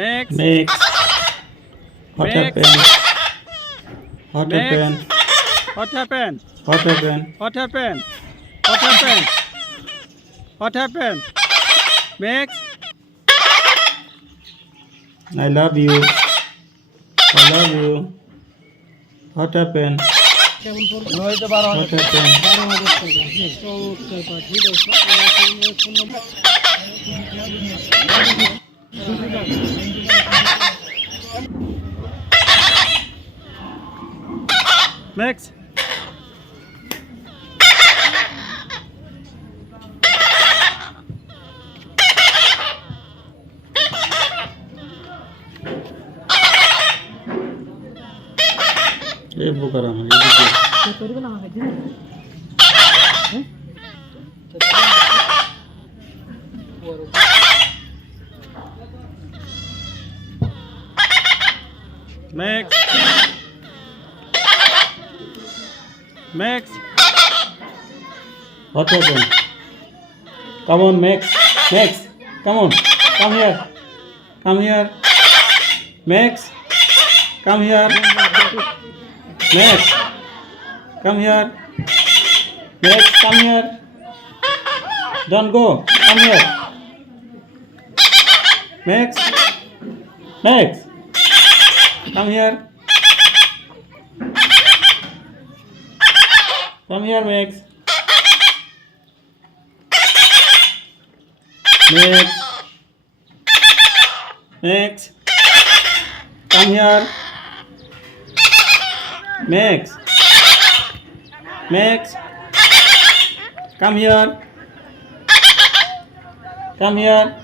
Max. Max. What Max. happened? What Max. happened? What happened? What happened? What happened? What happened? What happened? Max. I love you. I love you. What happened? What happened? Max. ये Booker हम ये Max. Max. What happened? Come on, Max. Max, come on. Come here. Come here. Max, come here. Max, come here. Max, come here. Don't go. Come here. Max. Max, come here. Come here, Max. Max. Max. Come here. Max. Max. Come here. Come here.